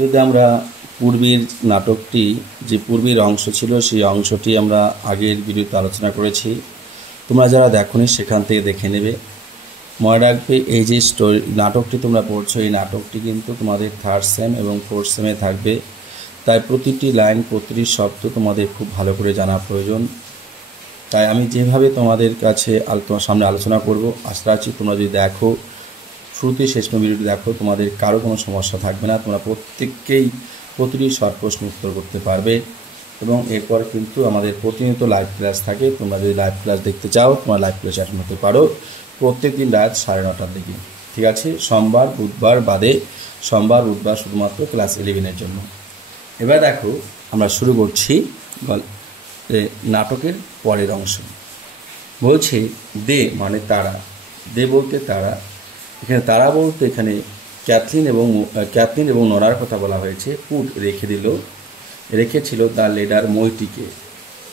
যদি আমরা পূর্বের নাটকটি যে পূর্বের অংশ ছিল সেই অংশটি আমরা আগের ভিডিওতে আলোচনা করেছি। তোমরা যারা দেখোনি সেখান থেকে দেখে নেবে। মনে রাখবে এই যে নাটকটি তোমরা পড়ছো এই নাটকটি কিন্তু তোমাদের থার্ড সেম এবং ফোর্থ সেমে থাকবে, তাই প্রতিটি লাইন প্রতিটি শব্দ তোমাদের খুব ভালো করে জানা প্রয়োজন। তাই আমি যেভাবে তোমাদের কাছে তোমার সামনে আলোচনা করব, আশা রাখছি তোমরা যদি দেখো শুরুতে শেষ ভিডিওটি দেখো তোমাদের কারো কোনো সমস্যা থাকবে না, তোমরা প্রত্যেককেই প্রতিটি শর্ট প্রশ্ন উত্তর করতে পারবে। এবং এরপর কিন্তু আমাদের প্রতিনিয়ত লাইভ ক্লাস থাকে, তোমরা যদি লাইভ ক্লাস দেখতে চাও তোমরা লাইভ ক্লাস অ্যাটেন্ড হতে পারো প্রত্যেক দিন রাত 9:30টার দিকে, ঠিক আছে? সোমবার বুধবার বাদে, সোমবার বুধবার শুধুমাত্র ক্লাস 11-এর জন্য। এবার দেখো আমরা শুরু করছি নাটকের পরের অংশ। বলছে দে মানে তারা, দে বলতে তারা, এখানে তারা বলতে এখানে ক্যাথলিন এবং নোরার কথা বলা হয়েছে। পুট রেখেছিল দ্য লেডার মইটিকে,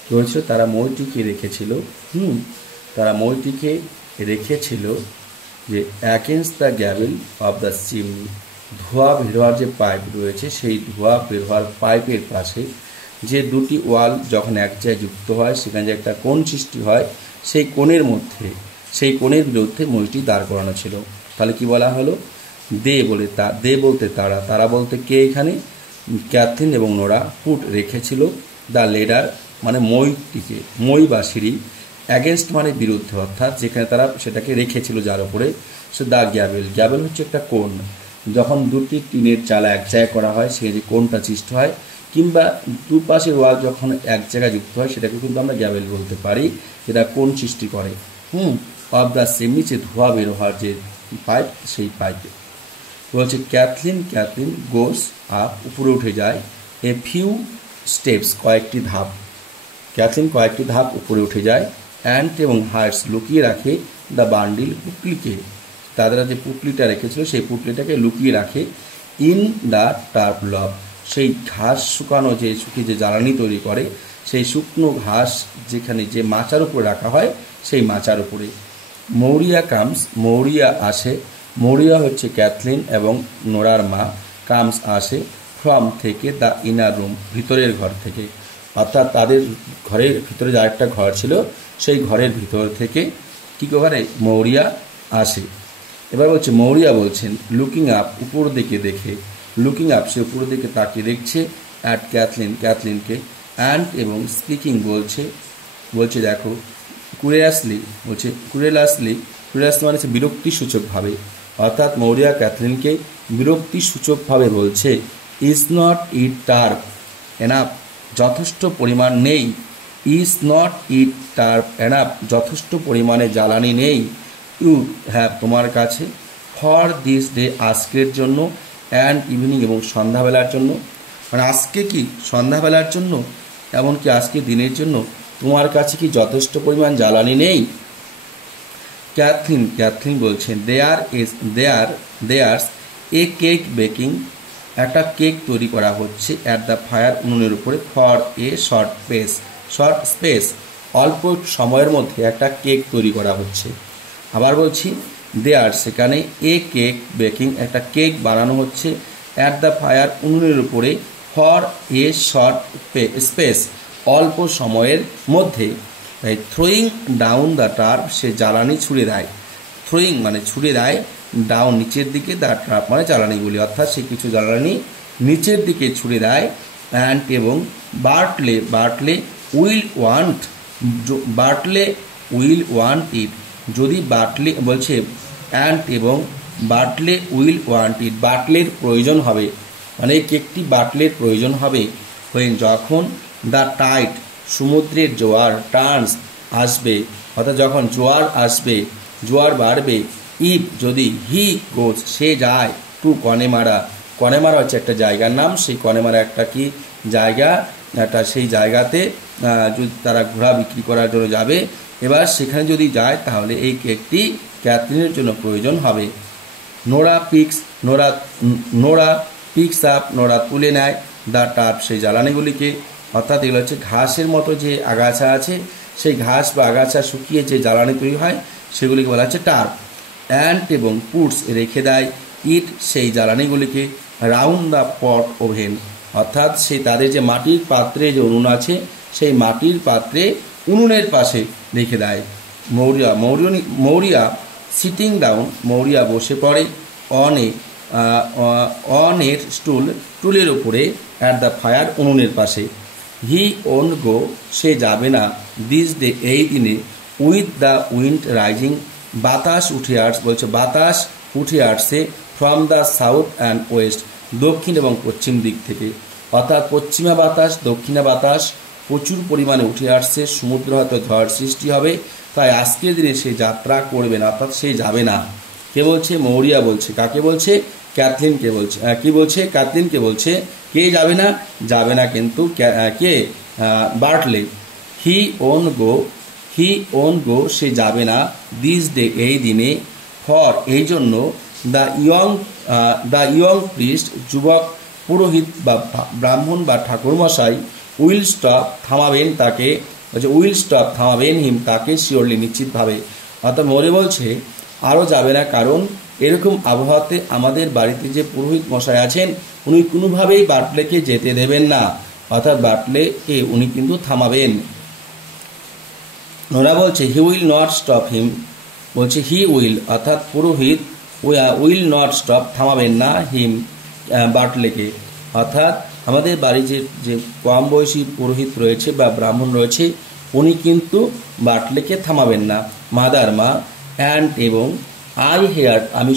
কী হয়েছিল? তারা মইটিকে রেখেছিল, তারা মইটিকে রেখেছিল যে against the gravel of the chimney, ধোঁয়া বেরোয়ার যে পাইপ রয়েছে সেই ধোঁয়া বেরোয়ার পাইপের পাশে যে দুটি ওয়াল যখন এক জায়গায় যুক্ত হয় সেখানে যে একটা কোণ সৃষ্টি হয়, সেই কোণের বিরুদ্ধে মইটি দাঁড় করানো ছিল। তাহলে কি বলা হলো? দে বলতে তারা বলতে কে এখানে? ক্যাথলিন এবং নোরা। পুট রেখেছিল দ্য লেডার মানে মইটিকে, মই বা সিঁড়ি, অ্যাগেনস্ট মানে বিরুদ্ধে, অর্থাৎ যেখানে তারা সেটাকে রেখেছিল যার উপরে সে দ্য গ্যাবেল হচ্ছে একটা কোণ। যখন দুটি টিনের চালা এক জায়গায় করা হয় সে যে কোণটা সৃষ্টি হয়, কিংবা দুপাশের ওয়াল যখন এক জায়গায় যুক্ত হয় সেটাকে কিন্তু আমরা গ্যাবেল বলতে পারি, যেটা কোণ সৃষ্টি করে। অফ দ্য চিমনি যে ধোঁয়া বের হওয়ার যে পাইপ, সেই পাইপে বলছে ক্যাথলিন গোস আপ উপরে উঠে যায়, এ ফিউ স্টেপস কয়েকটি ধাপ, ক্যাথলিন কয়েকটি ধাপ উপরে উঠে যায়, অ্যান্ট এবং হার্টস লুকিয়ে রাখে দ্য বান্ডিল পুটলিকে, তারা যে পুটলিটা রেখেছিল সেই পুটলিটাকে লুকিয়ে রাখে ইন দ্য টার্প লব, সেই ঘাস শুকানো যে শুকিয়ে যে জ্বালানি তৈরি করে সেই শুকনো ঘাস যেখানে যে মাচার উপরে রাখা হয় সেই মাচার উপরে। মৌরিয়া আসে, মৌরিয়া হচ্ছে ক্যাথলিন এবং নোরার মা, কামস আসে ফ্রম থেকে দ্য ইনার রুম ভিতরের ঘর থেকে, অর্থাৎ তাদের ঘরের ভিতরে যে আরেকটা ঘর ছিল সেই ঘরের ভিতর থেকে কী করে মৌরিয়া আসে। এবার মৌরিয়া বলছেন লুকিং আপ উপর দিকে দেখে, লুকিং আপ সে উপর দিকে তাকিয়ে দেখছে, অ্যাট ক্যাথলিনকে, অ্যান্ড এবং স্পিকিং বলছে দেখো কুরেলাসলি মানে হচ্ছে বিরক্তিসূচকভাবে, অর্থাৎ মৌরিয়া ক্যাথলিনকে বিরক্তিসূচকভাবে বলছে is not it turf enough, যথেষ্ট পরিমাণ নেই, is not it turf enough, যথেষ্ট পরিমাণে জ্বালানি নেই, ইউ হ্যাভ তোমার কাছে, ফর দিস ডে আজকের জন্য, অ্যান্ড ইভিনিং এবং সন্ধ্যাবেলার জন্য, মানে আজকে কি সন্ধ্যাবেলার জন্য, এমনকি আজকে দিনের জন্য তোমার কাছে কি যথেষ্ট পরিমাণ জ্বালানি নেই? ক্যাথলিন বলছেন দেয়ার্স এ কেক বেকিং, একটা কেক তৈরি করা হচ্ছে অ্যাট দ্য ফায়ার উনুনের উপরে, ফর এ শর্ট স্পেস অল্প সময়ের মধ্যে একটা কেক তৈরি করা হচ্ছে। আবার বলছি দেয়ার সেখানে এ কেক বেকিং একটা কেক বানানো হচ্ছে অ্যাট দ্য ফায়ার উনুনের উপরে, ফর এ শর্ট স্পেস অল্প সময়ের মধ্যে। থ্রোয়িং ডাউন দ্য টার্প সে জ্বালানি ছুড়ে দেয়, থ্রোয়িং মানে ছুড়ে দেয়, ডাউন নিচের দিকে, দ্য টার্প মানে জ্বালানিগুলি, অর্থাৎ সে কিছু জ্বালানি নিচের দিকে ছুড়ে দেয়। অ্যান্ড এবং বার্টলে উইল ওয়ান্ট ইট, যদি বার্টলে বলছে অ্যান্ড এবং বার্টলে উইল ওয়ান্ট ইট, বার্টলের প্রয়োজন হবে, মানে কেকটি বার্টলের প্রয়োজন হবে, যখন দ্য টাইড সমুদ্রের জোয়ার টার্নস আসবে, অর্থাৎ যখন জোয়ার বাড়বে, ইফ যদি হি গোজ সে যায়, টু কনেমারা হচ্ছে একটা জায়গার নাম, সেই কনেমারা একটা কি জায়গা, একটা সেই জায়গাতে যদি তারা ঘোড়া বিক্রি করার জন্য যাবে, এবার সেখানে যদি যায় তাহলে এই কেকটি ক্যাথলিনের জন্য প্রয়োজন হবে। নোরা পিকস আপ নোরা তুলে নেয় দ্য টার্প সেই জ্বালানিগুলিকে, অর্থাৎ এগুলো হচ্ছে ঘাসের মতো যে আগাছা আছে সেই ঘাস বা আগাছা শুকিয়ে যে জ্বালানি তৈরি হয় সেগুলিকে বলা হচ্ছে টার্প। অ্যান্ড এবং পুটস রেখে দেয় ইট সেই জ্বালানিগুলিকে রাউন্ড দ্য পট ওভেন, অর্থাৎ সেই তাদের যে মাটির পাত্রে যে উনুন আছে সেই মাটির পাত্রে উনুনের পাশে রেখে দেয়। মৌরিয়া সিটিং ডাউন, মৌরিয়া বসে পড়ে অন এর টুলের উপরে অ্যাট দ্য ফায়ার, উনুনের পাশে। হি ওন্ট গো, সে যাবে না, দিস ডে, এই দিনে, উইথ দ্য উইন্ড রাইজিং, বাতাস উঠে বলছে বাতাস উঠে আসছে from the south and West, দক্ষিণ এবং পশ্চিম দিক থেকে, অর্থাৎ পশ্চিমা বাতাস দক্ষিণা বাতাস প্রচুর পরিমাণে উঠে আসছে, সমুদ্র হয়তো ঝড় সৃষ্টি হবে, তাই আজকের দিনে সে যাত্রা করবে না, অর্থাৎ সে যাবে না। কে বলছে? মৌরিয়া বলছে। কাকে বলছে? ক্যাথলিনকে বলছে। কি বলছে? ক্যাথলিনকে বলছে। কে যাবে না? যাবে না কিন্তু কে? বার্টলে। হি ওন গো, সে যাবে না, দিস ডে, এই দিনে, ফর, এই জন্য, দ্য ইয়ং প্রিস্ট, যুবক পুরোহিত বা ব্রাহ্মণ বা ঠাকুরমশাই, উইল স্টপ, থামাবেন তাকে, বলছে উইল স্টপ, থামাবেন হিম, তাকে, শিওরলি, নিশ্চিতভাবে। অর্থাৎ মোরে বলছে আরও যাবে না, কারণ এরকম আবহাওয়াতে আমাদের বাড়িতে যে পুরোহিত মশাই আছেন উনি কোনোভাবেই বার্টলেকে যেতে দেবেন না, অর্থাৎ বার্টলেকে উনি কিন্তু থামাবেন। নোরা বলছে he will not stop him, বলছে হি উইল, অর্থাৎ পুরোহিত উইল নট স্টপ, থামাবেন না, হিম, বার্টলেকে। অর্থাৎ আমাদের বাড়ি যে কম বয়সী পুরোহিত রয়েছে বা ব্রাহ্মণ রয়েছে উনি কিন্তু বার্টলেকে থামাবেন না। মাদার, মা, অ্যান্ড, এবং, আই হেয়ার্ড, আমি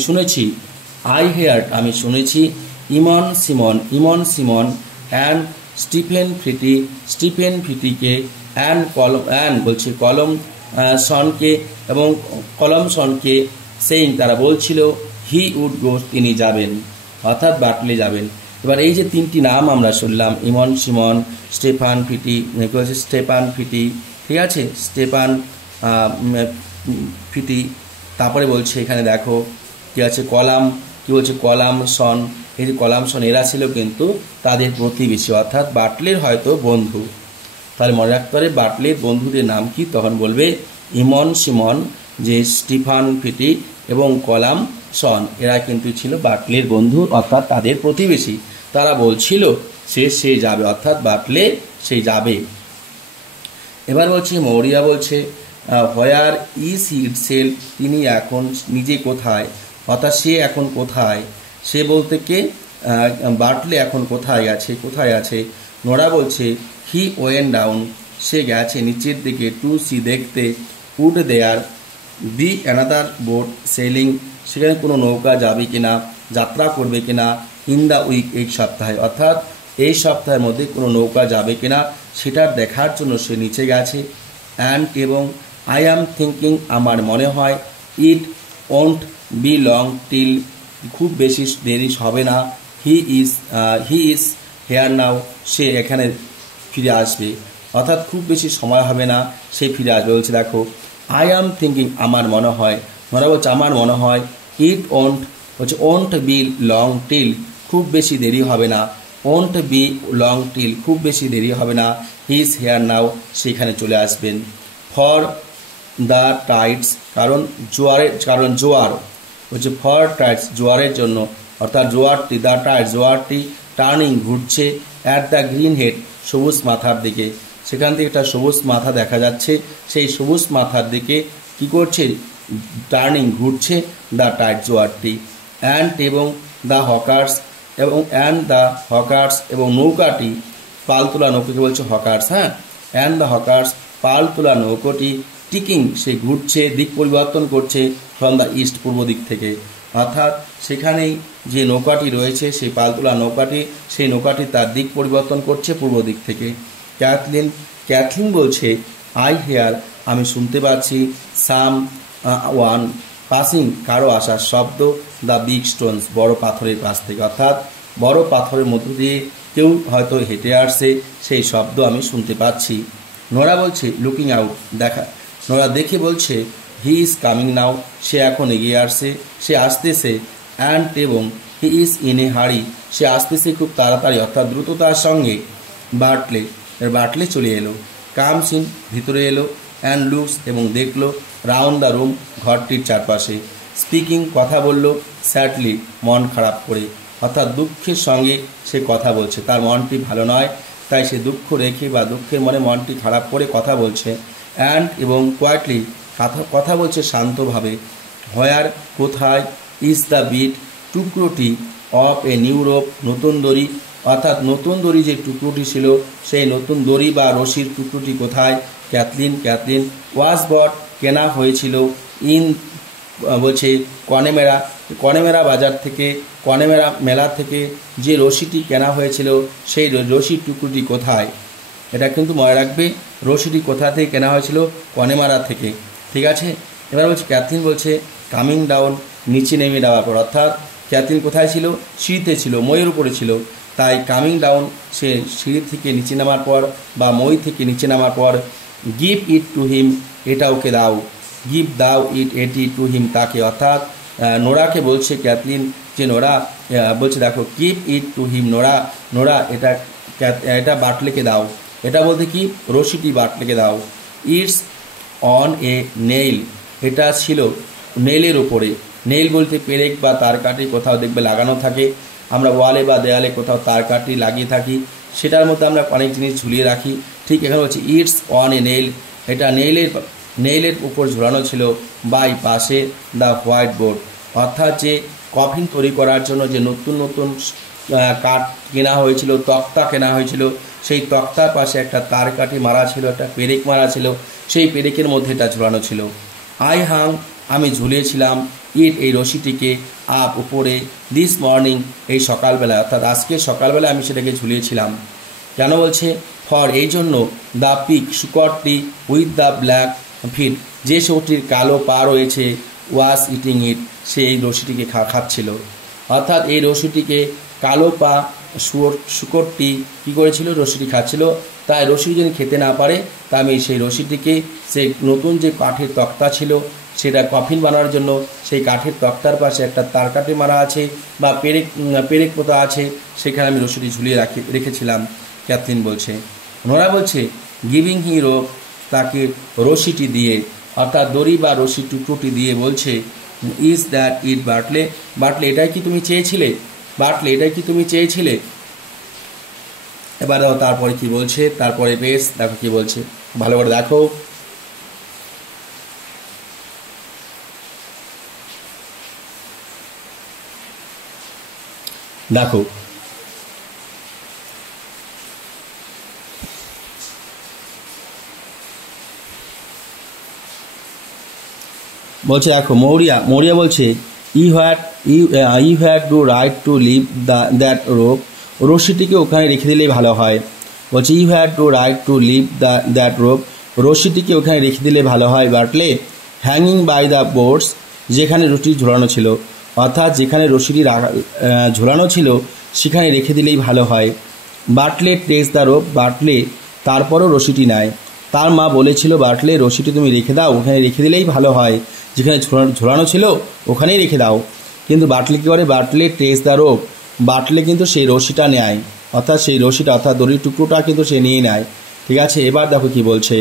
শুনেছি, ইমন সিমন অ্যান্ড স্টিফেন ফিটিকে, অ্যান্ড বলছে সনকে এবং কলমসনকে, সেইং, তারা বলছিল, হি উড গো, তিনি যাবেন, অর্থাৎ বার্টলে যাবেন। এবার এই যে তিনটি নাম আমরা শুনলাম, ইমন সিমন, স্টেফান ফিটি, ঠিক আছে, স্টেফান ফিটি, তারপরে বলছে এখানে দেখো কি আছে, কলামসন, এই যে কলামসন এরা ছিল কিন্তু তাদের প্রতিবেশী, অর্থাৎ বার্টলের হয়তো বন্ধু। তাহলে মনে রাখতে পারে বার্টলের বন্ধুদের নাম কি? তখন বলবে ইমন সিমন, যে স্টিফান ফিটি এবং কলামসন, এরা কিন্তু ছিল বার্টলের বন্ধু, অর্থাৎ তাদের প্রতিবেশী। তারা বলছিল সে যাবে, অর্থাৎ বার্টলে সে যাবে। এবার বলছে মৌরিয়া বলছে হোয়ার ইজ হি ইটসেলফ, তিনি এখন নিজে কোথায়, অর্থাৎ সে এখন কোথায়, সে বলতে কে? বার্টলে এখন কোথায় আছে। নোরা বলছে হি ওয়েন ডাউন, সে গেছে নিচের দিকে, টু সি, দেখতে, would there be another boat sailing, সেখানে কোনো নৌকা যাবে কিনা, যাত্রা করবে কিনা, ইন দ্য উইক, এই সপ্তাহে, অর্থাৎ এই সপ্তাহের মধ্যে কোনো নৌকা যাবে কিনা সেটা দেখার জন্য সে নিচে গেছে। অ্যান্ড, এবং, আই অ্যাম থিঙ্কিং, আমার মনে হয়, it won't be long till, খুব বেশি দেরি হবে না, হি ইজ হেয়ার নাও, সে এখানে ফিরে আসবে, অর্থাৎ খুব বেশি সময় হবে না, সে ফিরে আসবে। বলছে দেখো আই অ্যাম থিঙ্কিং, আমার মনে হয়, মনে বলছে আমার মনে হয়, it won't be long till, খুব বেশি দেরি হবে না, ওন্ট বি লং টিল, খুব বেশি দেরি হবে না, হি ইজ হেয়ার নাও, সেখানে চলে আসবেন। ফর দ্য টাইডস, কারণ জোয়ার হচ্ছে, ফর টাইডস, জোয়ারের জন্য, অর্থাৎ জোয়ারটি, দ্য টাইড, জোয়ারটি, টার্নিং, ঘুরছে, অ্যাট দ্য গ্রিন হেড, সবুজ মাথার দিকে, সেখান থেকে একটা সবুজ মাথা দেখা যাচ্ছে, সেই সবুজ মাথার দিকে কি করছে? টার্নিং, ঘুরছে, দ্য টাইড, জোয়ারটি। অ্যান্ড, এবং, দ্য হকার্স, এবং নৌকাটি, পাল তোলা নৌকাকে বলছে হকার্স, হ্যাঁ, অ্যান্ড দ্য হকার্স, পাল তোলা নৌকোটি, টিকিং, সে ঘুরছে, দিক পরিবর্তন করছে, ফ্রম দ্য ইস্ট, পূর্ব দিক থেকে, অর্থাৎ সেখানেই যে নৌকাটি রয়েছে সেই পাল তোলা নৌকাটি, সেই নৌকাটি তার দিক পরিবর্তন করছে পূর্ব দিক থেকে। ক্যাথলিন বলছে আই হেয়ার, আমি শুনতে পাচ্ছি, সাম ওয়ান পাসিং, কারো আসার শব্দ, দ্য বিগ স্টোনস, বড় পাথরের পাশ থেকে, অর্থাৎ বড় পাথরের মধ্য দিয়ে কেউ হয়তো হেঁটে আসছে, সেই শব্দ আমি শুনতে পাচ্ছি। নোরা বলছে লুকিং আউট, নোরা দেখে বলছে হি ইজ কামিং নাও, সে এখন এগিয়ে আসছে, সে আসতেছে। অ্যান্ড, এবং, হি ইজ ইন এ হাড়ি, সে আসতেছে খুব তাড়াতাড়ি, অর্থাৎ দ্রুততার সঙ্গে। বার্টলে চলে এলো। কামস ইন, ভিতরে এলো। অ্যান্ড লুকস, এবং দেখলো। রাউন্ড দ্য রুম, ঘরটির চারপাশে। স্পিকিং, কথা বলল। স্যাডলি, মন খারাপ করে। অর্থাৎ দুঃখের সঙ্গে সে কথা বলছে, তার মনটি ভালো নয়, তাই সে দুঃখ রেখে বা দুঃখের মনে মনটি খারাপ করে কথা বলছে। অ্যান্ড এবং কোয়াইটলি কথা বলছে শান্তভাবে। হোয়ার কোথায়, ইজ দ্য বিট টুকরোটি অফ এ নিউ রোপ নতুন দড়ি, অর্থাৎ নতুন দড়ি যে টুকরোটি ছিল সেই নতুন দড়ি বা রশির টুকরোটি কোথায়। ক্যাথলিন ওয়াজ বট কেনা হয়েছিল ইন বলছে কনেমেরা বাজার থেকে, কনেমেরা মেলা থেকে যে রশিটি কেনা হয়েছিল সেই রশির টুকরোটি কোথায়। এটা কিন্তু মনে রাখবে, রশিটি কোথা থেকে কেনা হয়েছিল, কনেমারা থেকে। ঠিক আছে, এবার বলছে ক্যাথলিন বলছে কামিং ডাউন, নিচে নেমে যাওয়ার পর, অর্থাৎ ক্যাথলিন কোথায় ছিল, সিঁড়িতে ছিল, মইয়ের উপরে ছিল, তাই কামিং ডাউন সে সিঁড়ি থেকে নিচে নামার পর বা মই থেকে নিচে নামার পর গিভ ইট টু হিম, এটা ওকে দাও, গিভ দাও ইট এটি টু হিম তাকে, অর্থাৎ নোরাকে বলছে ক্যাথলিন যে নোরা বলছে দেখো give it to him, Nora এটা বাটলেকে দাও, এটা বলতে কি রশিটি বাটলেকে দাও। ইটস অন এ নেইল, এটা ছিল নেইলের উপরে, নেইল বলতে পেরেক বা তারকাঠি কোথাও দেখবে লাগানো থাকে, আমরা ওয়ালে বা দেয়ালে কোথাও তারকাঠি লাগিয়ে থাকি, সেটার মধ্যে আমরা অনেক জিনিস ঝুলিয়ে রাখি। ঠিক এখানে বলছি ইটস অন এ নেইল, এটা নেইলের উপর ঝুলানো ছিল বাই পাশে দ্য হোয়াইট বোর্ড, অর্থাৎ যে কফিন তৈরি করার জন্য যে নতুন কাঠ কেনা হয়েছিল, তক্তা কেনা হয়েছিল, সেই তক্তার পাশে একটা তারকাঠি মারা ছিল, একটা পেরেক মারা ছিল, সেই পেরেকের মধ্যে এটা ঝুলানো ছিল। আই হাং, আমি ঝুলিয়েছিলাম, ইট এই রশিটিকে, আপ উপরে, দিস মর্নিং এই সকালবেলা, অর্থাৎ আজকে সকালবেলা আমি সেটাকে ঝুলিয়েছিলাম। কেন বলছে, ফর এই জন্য, দ্য পিক শুকরটি উইথ দ্য ব্ল্যাক ফিট, যে শুকরটির কালো পা রয়েছে, ওয়াজ ইটিং ইট, সে এই রশিটিকে খাচ্ছিল, অর্থাৎ এই রশিটিকে কালো পা শুকরটি কী করেছিল, রশিটি খাচ্ছিল, তাই রশি যদি খেতে না পারে তা আমি সেই রশিটিকে, সেই নতুন যে কাঠের তক্তা ছিল সেটা কফিন বানানোর জন্য সেই কাঠের তক্তার পাশে একটা তারকাঠি মারা আছে বা পেরেক পোতা আছে, সেখানে আমি রশিটি ঝুলিয়ে রেখেছিলাম, ক্যাথলিন বলছে। নোরা বলছে গিভিং হিরো, তাকে রশিটি দিয়ে, অর্থাৎ দড়ি বা রশি টুকরোটি দিয়ে বলছে ইজ দ্যাট ইট বাটলে, এটাই কি তুমি চেয়েছিলে, এবার দেখো তারপরে কি বলছে, তারপরে বেশ দেখো কি বলছে, ভালো করে দেখো। দেখো বলছে, দেখো মৌরিয়া বলছে you had to right to leave that rope, রশিটিকে ওখানে রেখে দিলেই ভালো হয়। বলছে you had to right to leave that rope, রশিটিকে ওখানে রেখে দিলে ভালো হয়। Bartley hanging by the boards, যেখানে রশিটি ঝোলানো ছিল, অর্থাৎ যেখানে রশিটি ঝোলানো ছিল সেখানে রেখে দিলেই ভালো হয়। বাটলে টেক্স দ্য রোপ, বাটলে তারপরও রশিটি নেয়, তার মা বলেছিল বাটলে রশিটি তুমি রেখে দাও, ওখানে রেখে দিলেই ভালো হয়, যেখানে ঝোলানো ছিল ওখানেই রেখে দাও। কিন্তু বাটলে কী করে, বাটলে টেক্স দ্য রোপ, বাটলে কিন্তু সেই রশিটা নেয়, অর্থাৎ সেই রশিটা অর্থাৎ দড়ির টুকরোটা কিন্তু সে নিয়ে নেয়। ঠিক আছে, এবার দেখো কি বলছে,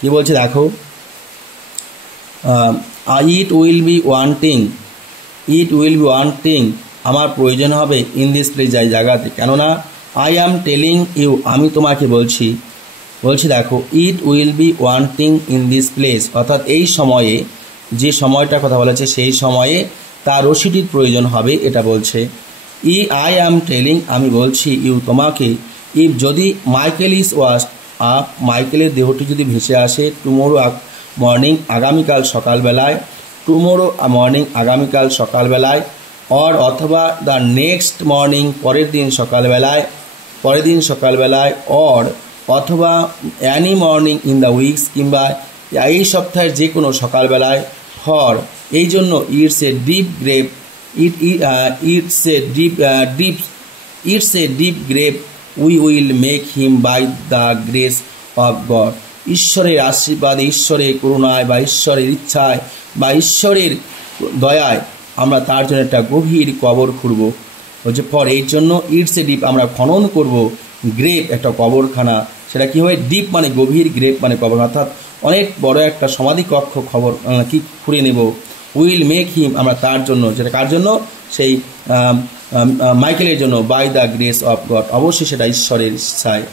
কি বলছে দেখো, ইট উইল বি ওয়ান্টিং, আমার প্রয়োজন হবে, ইন দিস প্লেস যাই জায়গাতে, কেননা আই অ্যাম টেলিং ইউ, আমি তোমাকে বলছি দেখো it will be wanting in this place, অর্থাৎ এই সময়ে, যে সময়টার কথা বলেছে সেই সময়ে তার রশিটির প্রয়োজন হবে, এটা বলছে। আই অ্যাম টেলিং, আমি বলছি, ইউ তোমাকে, ইফ যদি মাইকেল ইজ ওয়াস্ড আপ, মাইকেলের দেহটি যদি ভেসে আসে, টুমোরো মর্নিং আগামীকাল সকালবেলায়, অথবা দ্য নেক্সট মর্নিং পরের দিন সকালবেলায়, অথবা any morning in the weeks, কিংবা এই সপ্তাহের যে কোনো সকালবেলায়, ফর এই জন্য, it's a deep grave we will make him by the grace of God, ঈশ্বরের আশীর্বাদে, ঈশ্বরের করুণায় বা ঈশ্বরের ইচ্ছায় বা ঈশ্বরের দয়ায় আমরা তার জন্য একটা গভীর কবর খুঁড়ব। হচ্ছে ফর এই জন্য, ইটস এ ডিপ আমরা খনন করব, গ্রেভ একটা কবরখানা, সেটা কি হয় ডিপ মানে গভীর, গ্রেভ মানে কবর, অর্থাৎ অনেক বড় একটা সমাধি কক্ষ খবর কি খুঁড়ে নেব। উইল মেক হিম আমরা তার জন্য, যেটা কার জন্য, সেই মাইকেলের জন্য, by the grace of God, অবশ্যই সেটা ঈশ্বরের ইচ্ছায়,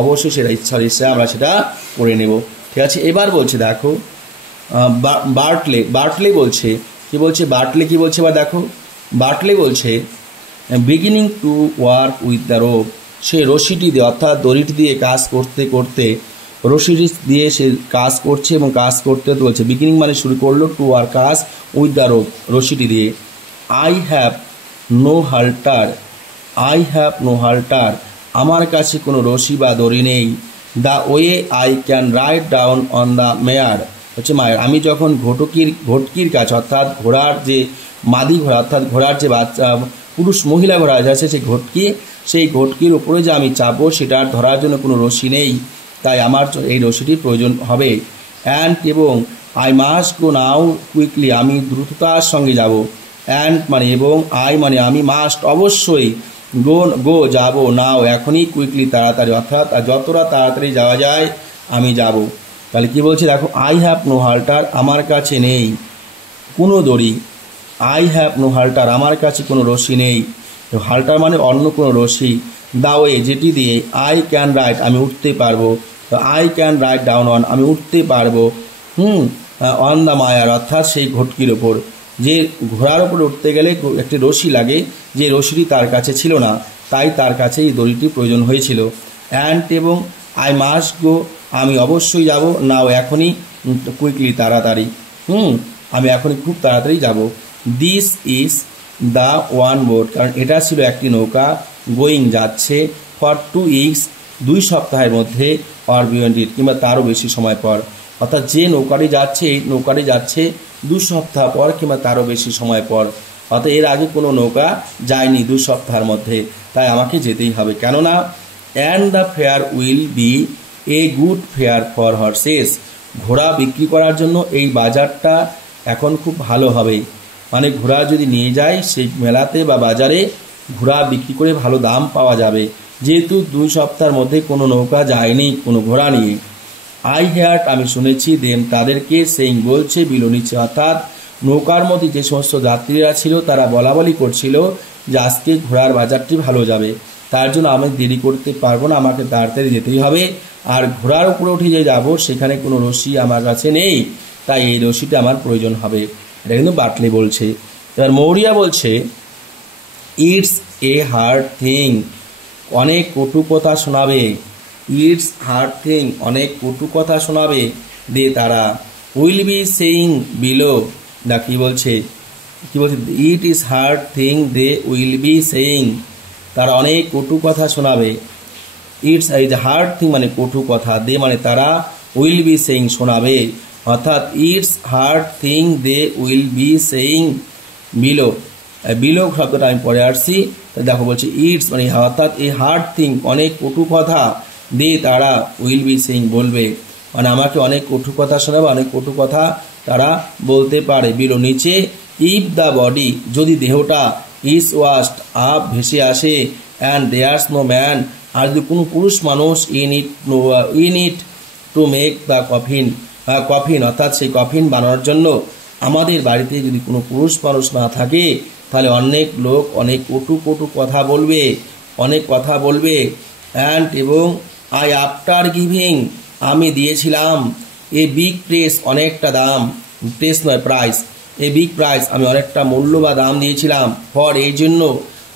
অবশ্যই সেটা ঈশ্বরের ইচ্ছায় আমরা সেটা করে নেব। ঠিক আছে, এবার বলছে দেখো বার্টলে বলছে কি বলছে, বার্টলে কি বলছে এবার দেখো, বার্টলে বলছে beginning to work with the rope, সে রশিটি দিয়ে অর্থাৎ দড়িটি দিয়ে কাজ করতে করতে, রশিটি দিয়ে সে কাজ করছে এবং কাজ করতে বলছে, বিগিনিং মানে শুরু করলো, টু ওয়ার্ক কাজ, উইথ দ্য রোপ রশিটি দিয়ে। আই হ্যাভ নো হাল্টার, আমার কাছে কোনো রশি বা দড়ি নেই। The way I can write down on the mare হচ্ছে মায়ের, আমি যখন ঘটকির কাছে অর্থাৎ ঘোড়ার যে মাদি ঘোড়া অর্থাৎ ঘোড়ার যে বাচ্চা পুরুষ মহিলা ঘোড়া আছে সেই ঘটকির উপরে যে আমি চাপবো সেটার ধরার জন্য কোনো রশি নেই, তাই আমার এই রশিটির প্রয়োজন হবে। অ্যান্ড এবং I must go now quickly, আমি দ্রুততার সঙ্গে যাব। অ্যান্ড মানে এবং, আই মানে আমি, মাস্ট অবশ্যই, গো যাব, নাও এখনই, কুইকলি তাড়াতাড়ি, অর্থাৎ যতটা তাড়াতাড়ি যাওয়া যায় আমি যাব। তাহলে কি বলছে দেখো, আই হ্যাভ নো হাল্টার, আমার কাছে নেই কোনো দড়ি, আই হ্যাভ নো হাল্টার, আমার কাছে কোনো রশি নেই, হাল্টার মানে অন্য কোনো রশি, দা ওয়ে যেটি দিয়ে, আই ক্যান রাইট আমি উঠতে পারবো, তো I can write down on আমি উঠতে পারবো, অন দ্য মায়ার অর্থাৎ সেই ঘটকির ওপর, যে ঘোড়ার ওপরে উঠতে গেলে একটি রশি লাগে, যে রশিটি তার কাছে ছিল না, তাই তার কাছে এই দড়িটি প্রয়োজন হয়েছিল। অ্যান্ড এবং আই মাস্ট গো আমি অবশ্যই যাব, নাও এখনই, কুইকলি তাড়াতাড়ি, আমি এখনই খুব তাড়াতাড়ি যাব। This is the one boat, কারণ এটা ছিল একটি নৌকা, গোয়িং যাচ্ছে, ফর 2 weeks 2 সপ্তাহের মধ্যে, অর বিয়ন্ড ইট কিংবা তারও বেশি সময় পর, অর্থাৎ যে নৌকাটি যাচ্ছে এই নৌকাটি যাচ্ছে 2 সপ্তাহ পর কিংবা তারও বেশি সময় পর, অর্থাৎ এর আগে কোনো নৌকা যায়নি 2 সপ্তাহের মধ্যে, তাই আমাকে যেতেই হবে, কেননা and the fair will B a good fare for horse's, ঘোড়া বিক্রি করার জন্য এই বাজারটা এখন খুব ভালো হবে, মানে ঘোড়া যদি নিয়ে যায় সেই মেলাতে বা বাজারে ঘোড়া বিক্রি করে ভালো দাম পাওয়া যাবে, যেহেতু 2 সপ্তাহের মধ্যে কোনো নৌকা যায়নি কোনো ঘোড়া নিয়ে। আই হেয়ার্ট আমি শুনেছি, দেম তাদেরকে, সেইং বলছে, বিলো নিচে, অর্থাৎ নৌকার মধ্যে যে সমস্ত যাত্রীরা ছিল তারা বলাবলি করছিল যে আজকে ঘোড়ার বাজারটি ভালো যাবে, তার জন্য আমি দেরি করতে পারবো না, আমাকে তাড়াতাড়ি যেতেই হবে, আর ঘোড়ার উপরে উঠে যে যাব সেখানে কোনো রশি আমার কাছে নেই, তাই এই রশিটা আমার প্রয়োজন হবে। এটা কিন্তু বাটলে বলছে। এবার মৌরিয়া বলছে ইটস এ হার্ড থিং, অনেক কটু কথা শোনাবে, ইটস হার্ড থিং অনেক কটু কথা শোনাবে, দে তারা, উইল বি সেইং বিলো, না কি বলছে it is hard thing they will be saying, তারা অনেক কটু কথা শোনাবে, ইটস ইজ হার্ড থিং মানে কটু কথা, দে মানে তারা, উইল বি সেইং শোনাবে, অর্থাৎ it's hard thing they will be saying below, below শব্দটা আমি পরে আসছি, দেখো বলছে ইটস মানে অর্থাৎ এই হার্ড থিং অনেক কটু কথা, দে তারা, উইল বি সেইং বলবে, মানে আমাকে অনেক কটু কথা শোনাবে, অনেক কটু কথা তারা বলতে পারে। বিলো নিচে, ইফ দ্য বডি যদি দেহটা, ইজ ওয়াস্ট আপ ভেসে আসে, অ্যান্ড দেয়ার্স নো ম্যান আর যদি কোনো পুরুষ মানুষ, in it to make the coffin অর্থাৎ সেই কফিন বানানোর জন্য, আমাদের বাড়িতে যদি কোনো পুরুষ মানুষ না থাকে তাহলে অনেক লোক অনেক কটু কটু কথা বলবে, অনেক কথা বলবে। অ্যান্ড এবং আই আফটার গিভিং আমি দিয়েছিলাম, এ বিগ প্রেস অনেকটা দাম, প্রেস নয় প্রাইস, এ বিগ প্রাইস আমি অনেকটা মূল্য বা দাম দিয়েছিলাম, ফর এই জন্য,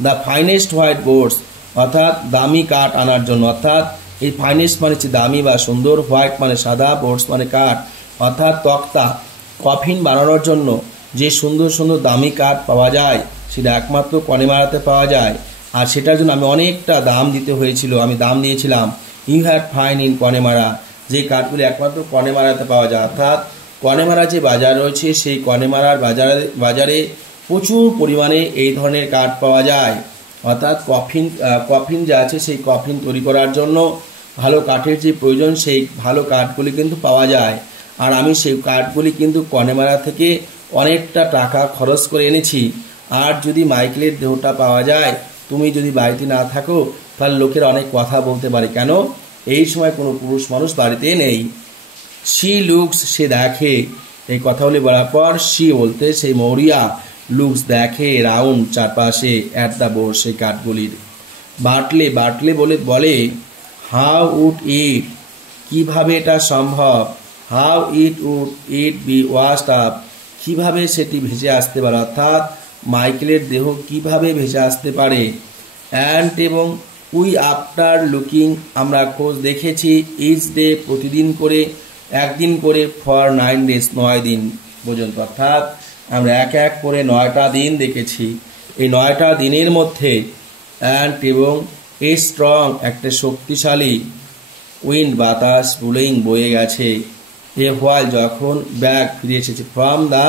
দ্য ফাইনেস্ট হোয়াইট বোর্ডস অর্থাৎ দামি কাঠ আনার জন্য, অর্থাৎ এই ফাইনেস্ট মানে হচ্ছে দামি বা সুন্দর, হোয়াইট মানে সাদা, বোর্ডস মানে কাঠ অর্থাৎ তক্তা, কফিন বানানোর জন্য যে সুন্দর সুন্দর দামি কাঠ পাওয়া যায় সেটা একমাত্র কনেমারাতে পাওয়া যায়, আর সেটার জন্য আমি অনেকটা দাম দিতে হয়েছিল, আমি দাম দিয়েছিলাম। ইউ হ্যাড ফাইন ইন কনেমারা, যে কাঠগুলি একমাত্র কনেমারাতে পাওয়া যায়, অর্থাৎ কনেমারা যে বাজার রয়েছে সেই কনেমারার বাজারে প্রচুর পরিমাণে এই ধরনের কাঠ পাওয়া যায়, অর্থাৎ কফিন যে আছে সেই কফিন তৈরি করার জন্য ভালো কাঠের যে প্রয়োজন সেই ভালো কাঠগুলি কিন্তু পাওয়া যায়, আর আমি সেই কাঠগুলি কিন্তু কনেমারা থেকে অনেকটা টাকা খরচ করে এনেছি, আর যদি মাইকেলের দেহটা পাওয়া যায় তুমি যদি বাড়িতে না থাকো তাহলে লোকেরা অনেক কথা বলতে পারে। কেন? এই সময় কোনো পুরুষ মানুষ বাড়িতে নেই। শি লুকস, সে দেখে। এই কথাগুলি বলার পর শি বলতে সেই মৌরিয়া, লুকস দেখে, রাউন্ড চারপাশে, অ্যাট দ্য বোর্ড সেই কাঠগুলির। বাটলে, বাটলে বলে হাউ উড ইট, কীভাবে এটা সম্ভব, how would it be washed up, কীভাবে সেটি ভেসে আসতে পারে, অর্থাৎ মাইকেলের দেহ কিভাবে ভেসে আসতে পারে। অ্যান্ড এবং উই আফটার লুকিং, আমরা খোঁজ দেখেছি, ইচ ডে প্রতিদিন করে, একদিন করে, ফর 9 days 9 দিন পর্যন্ত, অর্থাৎ আমরা এক এক করে 9টা দিন দেখেছি। এই 9টা দিনের মধ্যে অ্যান্ড এবং এ স্ট্রং, একটা শক্তিশালী, উইন্ড বাতাস, ব্লোয়িং বয়ে গেছে, এ হোয়াইল যখন, ব্যাক ফিরে এসেছে, from the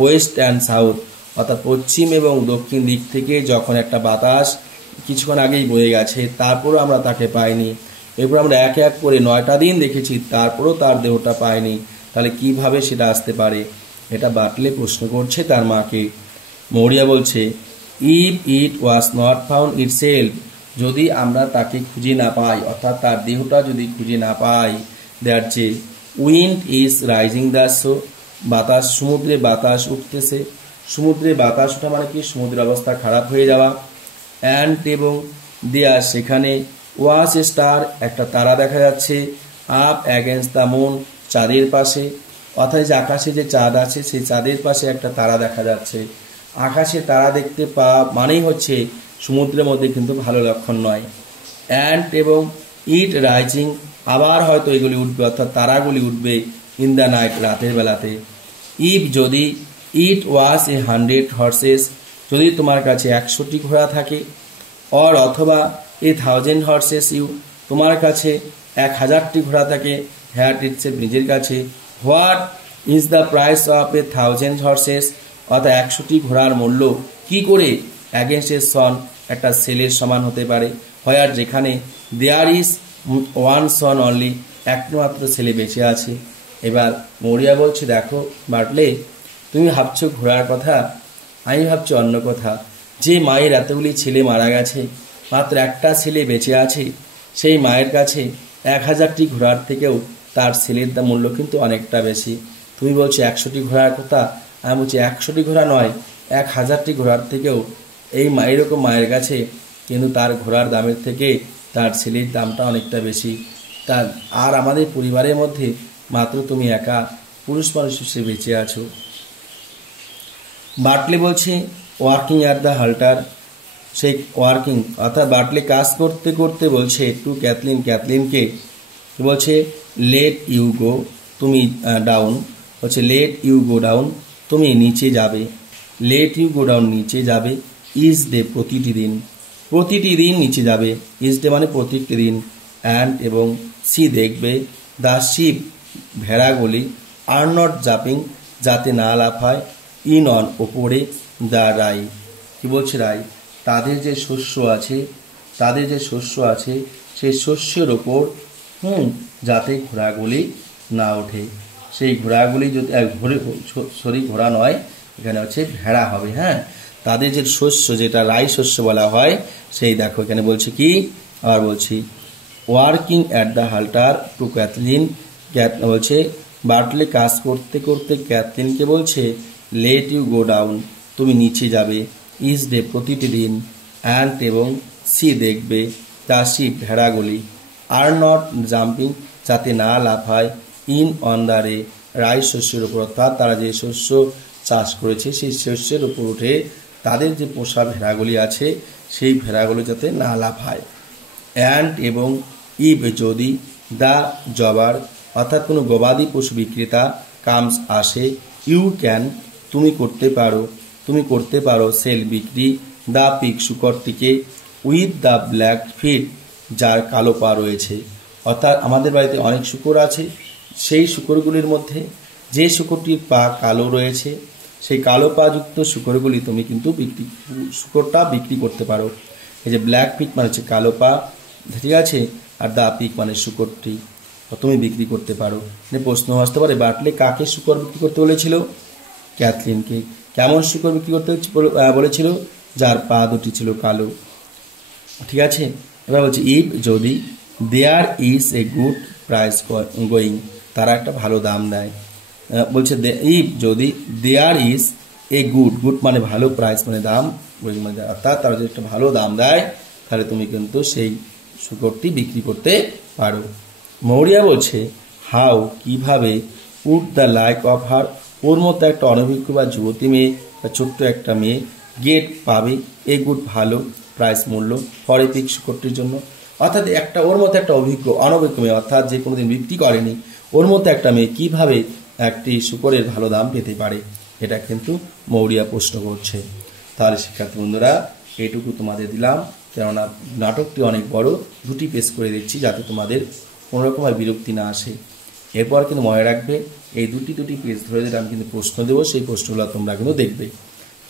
West and south, অর্থাৎ পশ্চিম এবং দক্ষিণ দিক থেকে যখন একটা বাতাস কিছুক্ষণ আগেই বয়ে গেছে, তারপরও আমরা তাকে পাইনি। এরপর আমরা এক এক করে 9টা দিন দেখেছি, তারপরও তার দেহটা পাইনি। তাহলে কিভাবে সেটা আসতে পারে? এটা বাটলে প্রশ্ন করছে তার মাকে। মৌরিয়া বলছে if it was not found itself, যদি আমরা তাকে খুঁজে না পাই, অর্থাৎ তার দেহটা যদি খুঁজে না পাই, দ্যাট যে wind is rising the show, বাতাস, সমুদ্রে বাতাস উঠতেছে। সমুদ্রে বাতাস ওঠা মানে কি? সমুদ্রের অবস্থা খারাপ হয়ে যাওয়া। অ্যান্ড এবং দেয়ার, সেখানে, ওয়াজ এ স্টার, একটা তারা দেখা যাচ্ছে, আপ অ্যাগেন্স্ট দ্য মুন, চাঁদের পাশে, অর্থাৎ যে আকাশে যে চাঁদ আছে সেই চাঁদের পাশে একটা তারা দেখা যাচ্ছে। আকাশে তারা দেখতে পাওয়া মানেই হচ্ছে সমুদ্রের মধ্যে কিন্তু ভালো লক্ষণ নয়। অ্যান্ড এবং ইট রাইজিং, আবার হয়তো এগুলি উঠবে, অর্থাৎ তারাগুলি উঠবে, ইন দ্য নাইট, রাতের বেলাতে। ইফ যদি, ইট ওয়াজ এ 100 হর্সেস, যদি তোমার কাছে 100টি ঘোড়া থাকে, অর অথবা এ 1000 হর্সেস ইউ, তোমার কাছে 1000টি ঘোড়া থাকে, হ্যাট ইটসেলফ, নিজের কাছে, what is the price of A 1000 horse's, অর্থাৎ 100টি ঘোড়ার মূল্য কি করে অ্যাগেন্স্ট এ সন, একটা সেলের সমান হতে পারে, হোয়ার, যেখানে, দেয়ার ইজ 1 সন অনলি, একমাত্র ছেলে বেঁচে আছে। এবার মৌরিয়া বলছে দেখো বাটলে, তুমি ভাবছো ঘোড়ার কথা, আমি ভাবছি অন্য কথা। যে মায়ের এতগুলি ছেলে মারা গেছে, মাত্র একটা ছেলে বেঁচে আছে, সেই মায়ের কাছে 1000টি ঘোড়ার থেকেও তার ছেলের দাম মূল্য কিন্তু অনেকটা বেশি। তুমি বলছো 100টি ঘোড়ার কথা, আমি বলছি 100টি ঘোড়া নয়, 1000টি ঘোড়ার থেকেও এই এরকম মায়ের কাছে কিন্তু তার ঘোড়ার দামের থেকে তার ছেলের দামটা অনেকটা বেশি। তার আর আমাদের পরিবারের মধ্যে মাত্র তুমি একা পুরুষ মানুষ হিসেবে বেঁচে আছো। বাটলে বলছে ওয়ার্কিং অ্যাট দ্য হাল্টার, সেই ওয়ার্কিং অর্থাৎ বাটলে কাজ করতে করতে বলছে টু ক্যাথলিন, ক্যাথলিনকে বলছে লেট ইউ গো, তুমি ডাউন, বলছে লেট ইউ গো ডাউন, তুমি নিচে যাবে, লেট ইউ গো ডাউন, নিচে যাবে, ইজ ডে, প্রতিটি দিন, প্রতিটি দিন নিচে যাবে, ইজ ডে মানে প্রতিটি দিন, অ্যান্ড এবং সি দেখবে, দ্য শিপ, ভেড়াগুলি, আর নট জাম্পিং, যাতে না লাফায়, ইন অন, ওপরে, দ্য রাই, কি বলছে রাই, তাদের যে শস্য আছে, তাদের যে শস্য আছে সেই শস্যের ওপর, যাতে ঘোড়াগুলি না ওঠে। সেই ঘোড়াগুলি যদি ঘোড়া নয়, এখানে হচ্ছে ভেড়া হবে। হ্যাঁ, তাদের যে শস্য, যেটা রাই শস্য বলা হয়, সেই দেখো এখানে বলছে কি, আবার বলছি working at the halter to Cathleen, বলছে বাটলে কাজ করতে করতে ক্যাথলিনকে বলছে লেট ইউ গো ডাউন, তুমি নিচে যাবে, ইজ ডে, প্রতিটি দিন, অ্যান্ড এবং সি দেখবে, দ্য শিপ, ভেড়াগুলি, আর নট জাম্পিং, যাতে না লাফায়, ইন অন দ্য রে, রাই শস্যের উপর, অর্থাৎ তারা যে শস্য চাষ করেছে সেই শস্যের উপর উঠে তাদের যে পোষা ভেড়াগুলি আছে সেই ভেড়াগুলি যাতে না লাফায়। অ্যান্ড এবং ইফ, যদি, দ্য জবার, অর্থাৎ কোনো গবাদি পশু বিক্রেতা, কামস, আসে, ইউ ক্যান, তুমি করতে পারো, সেল, বিক্রি, দ্য পিগ, শূকরটিকে, উইথ দ্য ব্ল্যাক ফিট, যার কালো পা রয়েছে, অর্থাৎ আমাদের বাড়িতে অনেক শূকর আছে, সেই শূকরগুলির মধ্যে যে শূকরটির পা কালো রয়েছে সেই কালো পা যুক্ত শূকরগুলি তুমি কিন্তু শূকরটা বিক্রি করতে পারো। এই যে ব্ল্যাক পিগ মানে হচ্ছে কালো পা, ঠিক আছে, আর দা পিগ মানে শূকরটি তুমি বিক্রি করতে পারো। প্রশ্ন আসতে পারে বাটলে কাকে শূকর বিক্রি করতে বলেছিল? ক্যাথলিনকে। কেমন শূকর বিক্রি করতে বলেছিল? যার পা দুটি ছিল কালো। ঠিক আছে। এবার বলছে ইফ যদি there is a good price going, তারা একটা ভালো দাম দেয়। বলছে ইফ যদি দেয়ার ইজ এ গুড মানে ভালো, প্রাইস মানে দাম, গোয়িং মানে অর্থাৎ তারা যদি একটা ভালো দাম দেয় তাহলে তুমি কিন্তু সেই শুকরটি বিক্রি করতে পারো। মৌরিয়া বলছে হাউ কিভাবে, would the like of her, ওর মতো একটা অনভিজ্ঞ বা যুবতী মেয়ে বা ছোট্ট একটা মেয়ে গেট পাবে এ গুড ভালো প্রাইস মূল্য ফর এ পিক শুকরটির জন্য। অর্থাৎ একটা ওর মতো একটা অনভিজ্ঞ মেয়ে, অর্থাৎ যে কোনোদিন বিক্রি করেনি, ওর মতো একটা মেয়ে কীভাবে একটি শুকরের ভালো দাম পেতে পারে, এটা কিন্তু মৌরিয়া প্রশ্ন করছে। তাহলে শিক্ষার্থী বন্ধুরা এইটুকু তোমাদের দিলাম, কেননা নাটকটি অনেক বড়, দুটি পেজ করে দিচ্ছি যাতে তোমাদের কোনোরকমের বিরক্তি না আসে। এরপর কিন্তু মনে রাখবে এই দুটি পেজ ধরে ধরে আমি কিন্তু প্রশ্ন দেবো, সেই প্রশ্নগুলো তোমরা কিন্তু দেখবে।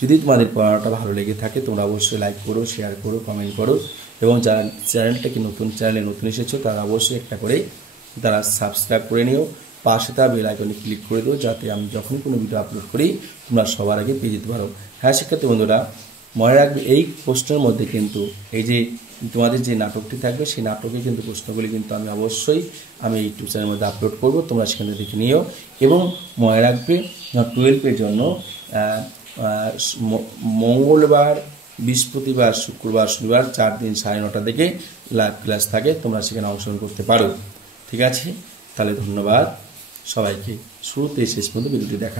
যদি তোমাদের পড়াটা ভালো লেগে থাকে তোমরা অবশ্যই লাইক করো, শেয়ার করো, কমেন্ট করো, এবং যারা চ্যানেলটাকে চ্যানেলে নতুন এসেছো তারা অবশ্যই একটা করে তারা সাবস্ক্রাইব করে নিও, পাশে তার বেল আইকনে ক্লিক করে দিও যাতে আমি যখনই কোনো ভিডিও আপলোড করি তোমরা সবার আগে পেয়ে যেতে পারো। হ্যাঁ শিক্ষার্থী বন্ধুরা, মনে রাখবে এই প্রশ্নের মধ্যে কিন্তু এই যে তোমাদের যে নাটকটি থাকবে সেই নাটকে কিন্তু প্রশ্নগুলি কিন্তু আমি অবশ্যই আমি ইউটিউব চ্যানেলের মধ্যে আপলোড করব, তোমরা সেখানে দেখে নিও। এবং মনে রাখবে 12-এর জন্য মঙ্গলবার, বৃহস্পতিবার, শুক্রবার, শনিবার 4 দিন 9:30 থেকে লাইভ ক্লাস থাকে, তোমরা সেখানে অংশগ্রহণ করতে পারো। ঠিক আছে, তাহলে ধন্যবাদ সবাইকে শুরুতে শেষ পর্যন্ত ভিডিওটি দেখার।